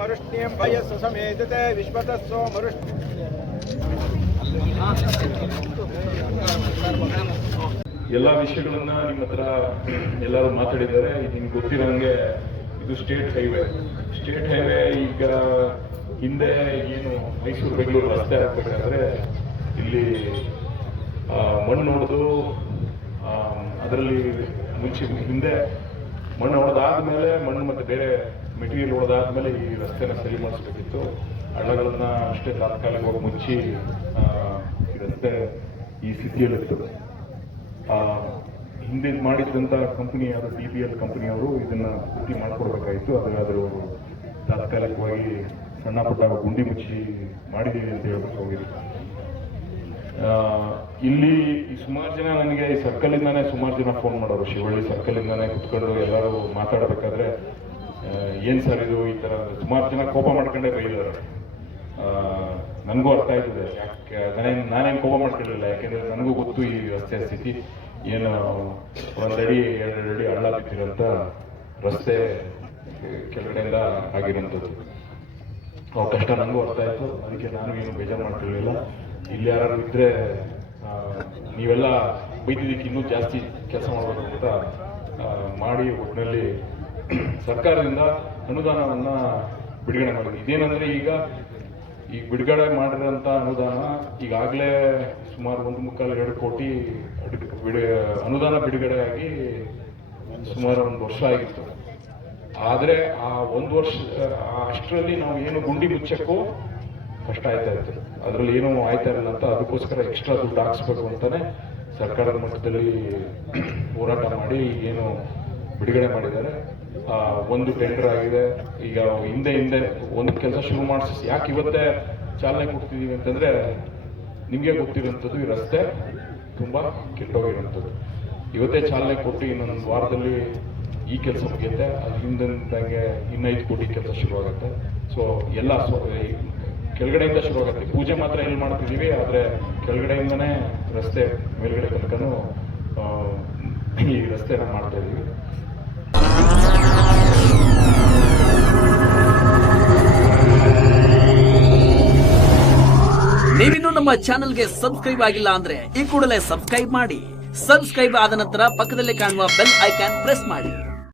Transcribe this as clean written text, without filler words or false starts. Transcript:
ಮರುಷ್ಣ್ಯಂ ಭಯಸ್ಸು ಸಮೇತತೆ ವಿಶ್ವತಸ್ಸೋ ಮರುಷ್ಣ್ಯ. ಎಲ್ಲ ವಿಷಯಗಳನ್ನ ನಿಮ್ಮ ಹತ್ರ ಎಲ್ಲರೂ ಮಾತಾಡಿದ್ದಾರೆ. ನಿಮ್ಗೆ ಗೊತ್ತಿರೋಂಗೆ ಇದು ಸ್ಟೇಟ್ ಹೈವೇ. ಈಗ ಹಿಂದೆ ಏನು ಮೈಸೂರು ಬೆಂಗಳೂರು ರಸ್ತೆ ಆಗ್ಬೇಕಾದ್ರೆ ಇಲ್ಲಿ ಮಣ್ಣು ಹೊಡೆದು ಅದರಲ್ಲಿ ಹಿಂದೆ ಮಣ್ಣು ಹೊಡೆದಾದ್ಮೇಲೆ ಮಣ್ಣು ಮತ್ತೆ ಬೇರೆ ಮೆಟೀರಿಯಲ್ ಹೊಡೆದಾದ್ಮೇಲೆ ಈ ರಸ್ತೆನ ಸರಿ ಮಾಡಿಸ್ಬೇಕಿತ್ತು. ಹಳ್ಳಗಳನ್ನ ಅಷ್ಟೇ ತಾತ್ಕಾಲಿಕವಾಗಿ ಮುಚ್ಚಿ ಈ ರಸ್ತೆ ಈ ಸ್ಥಿತಿಯಲ್ಲಿರ್ತದೆ. ಹಿಂದೆ ಮಾಡಿದಂತ ಕಂಪನಿ ಯಾರು DPL ಕಂಪನಿಯವರು ಇದನ್ನ ಪೂರ್ತಿ ಮಾಡ್ಕೊಡ್ಬೇಕಾಗಿತ್ತು. ಅದಾದ್ರೂ ಅವರು ತಾತ್ಕಾಲಿಕವಾಗಿ ಸಣ್ಣ ಪುಟ್ಟ ಗುಂಡಿ ಮುಚ್ಚಿ ಮಾಡಿದ್ದೀವಿ ಅಂತ ಹೇಳ್ಬಿಟ್ಟು ಹೋಗಿದ್ರು. ಇಲ್ಲಿ ಸುಮಾರು ಜನ ನನಗೆ ಈ ಸರ್ಕಲ್ ಇಂದಾನೆ ಸುಮಾರು ಜನ ಫೋನ್ ಮಾಡೋರು. ಶಿವಳ್ಳಿ ಸರ್ಕಲ್ ಇಂದಾನೆ ಕುತ್ಕೊಂಡು ಎಲ್ಲರೂ ಮಾತಾಡಬೇಕಾದ್ರೆ ಏನ್ ಸರ್ ಇದು ಈ ತರ ಸುಮಾರು ಜನ ಕೋಪ ಮಾಡ್ಕೊಂಡೇ ಬೈದಾರೆ. ನನಗೂ ಅರ್ಥ ಆಯ್ತದೆ, ಯಾಕೆ ನಾನೇನು ಕೋಪ ಮಾಡ್ಕೊಳ್ಳಿಲ್ಲ. ಯಾಕೆಂದ್ರೆ ನನಗೂ ಗೊತ್ತು ಈ ರಸ್ತೆ ಸ್ಥಿತಿ ಏನು. 1 ಅಡಿ 2 ಅಡಿ ಹಳ್ಳ ಬಿದ್ದಿರೋಂಥ ರಸ್ತೆ ಕೆಳಗಡೆಯಿಂದ ಆಗಿರೋಂಥದ್ದು. ಅವ್ರ ಕಷ್ಟ ನನಗೂ ಅರ್ಥ ಆಯ್ತು. ಅದಕ್ಕೆ ನಾನು ಏನು ಬೇಜಾರು ಮಾಡ್ಕೊಳ್ಳಿಲ್ಲ. ಇಲ್ಲಿ ಯಾರು ಇದ್ರೆ ನೀವೆಲ್ಲ ಬೈದಿದ್ದಕ್ಕೆ ಇನ್ನೂ ಜಾಸ್ತಿ ಕೆಲಸ ಮಾಡಬೇಕು ಅಂತ ಮಾಡಿ ಒಟ್ಟಿನಲ್ಲಿ ಸರ್ಕಾರದಿಂದ ಅನುದಾನವನ್ನ ಬಿಡುಗಡೆ ಮಾಡಿದೆ. ಇದೇನಂದ್ರೆ ಈಗ ಬಿಡುಗಡೆ ಮಾಡಿರೋಂಥ ಅನುದಾನ ಈಗಾಗಲೇ ಸುಮಾರು 1.25-2 ಕೋಟಿ ಅನುದಾನ ಬಿಡುಗಡೆಯಾಗಿ ಸುಮಾರು 1 ವರ್ಷ ಆಗಿತ್ತು. ಆದರೆ ಆ 1 ವರ್ಷ ಅಷ್ಟರಲ್ಲಿ ನಾವು ಏನು ಗುಂಡಿ ಮುಚ್ಚಕ್ಕೂ ಕಷ್ಟ ಆಯ್ತಾ ಇತ್ತು. ಅದರಲ್ಲಿ ಏನೂ ಆಯ್ತಾ ಇರಲಿಲ್ಲ ಅಂತ ಅದಕ್ಕೋಸ್ಕರ ಎಕ್ಸ್ಟ್ರಾ ದುಡ್ಡು ಹಾಕ್ಸ್ಬೇಕು ಅಂತಾನೆ ಸರ್ಕಾರದ ಮಟ್ಟದಲ್ಲಿ ಹೋರಾಟ ಮಾಡಿ ಏನು ಬಿಡುಗಡೆ ಮಾಡಿದ್ದಾರೆ. ಒಂದು ಟೆಂಡರ್ ಆಗಿದೆ. ಈಗ ಹಿಂದೆ ಒಂದು ಕೆಲಸ ಶುರು ಮಾಡಿಸಿ ಯಾಕೆ ಇವತ್ತೇ ಚಾಲನೆ ಕೊಡ್ತಿದ್ದೀವಿ ಅಂತಂದ್ರೆ ನಿಮಗೆ ಗೊತ್ತಿರುವಂಥದ್ದು ಈ ರಸ್ತೆ ತುಂಬಾ ಕೆಟ್ಟೋಗಿರುವಂಥದ್ದು. ಇವತ್ತೇ ಚಾಲನೆ ಕೊಟ್ಟು ಇನ್ನೊಂದು ವಾರದಲ್ಲಿ ಈ ಕೆಲಸ ಮುಗಿಯುತ್ತೆ. ಅದು ಹಿಂದಂಗೆ 5 ಕೋಟಿ ಕೆಲಸ ಶುರುವಾಗುತ್ತೆ. ಸೊ ಎಲ್ಲ ಕೆಳಗಡೆಯಿಂದ ಶುರುವಾಗುತ್ತೆ. ಪೂಜೆ ಮಾತ್ರ ಎಲ್ಲಿ ಮಾಡ್ತಿದ್ದೀವಿ, ಆದರೆ ಕೆಳಗಡೆಯಿಂದನೇ ರಸ್ತೆ ಮೇಲ್ಗಡೆ ತನಕನೂ ಈ ರಸ್ತೆನ ಮಾಡ್ತಾ ಇದ್ದೀವಿ. ನೀವಿನ್ನೂ ನಮ್ಮ ಚಾನೆಲ್ಗೆ ಸಬ್ಸ್ಕ್ರೈಬ್ ಆಗಿಲ್ಲ ಅಂದ್ರೆ ಈ ಕೂಡಲೇ ಸಬ್ಸ್ಕ್ರೈಬ್ ಮಾಡಿ. ಸಬ್ಸ್ಕ್ರೈಬ್ ಆದ ನಂತರ ಪಕ್ಕದಲ್ಲಿ ಕಾಣುವ ಬೆಲ್ ಐಕಾನ್ ಪ್ರೆಸ್ ಮಾಡಿ.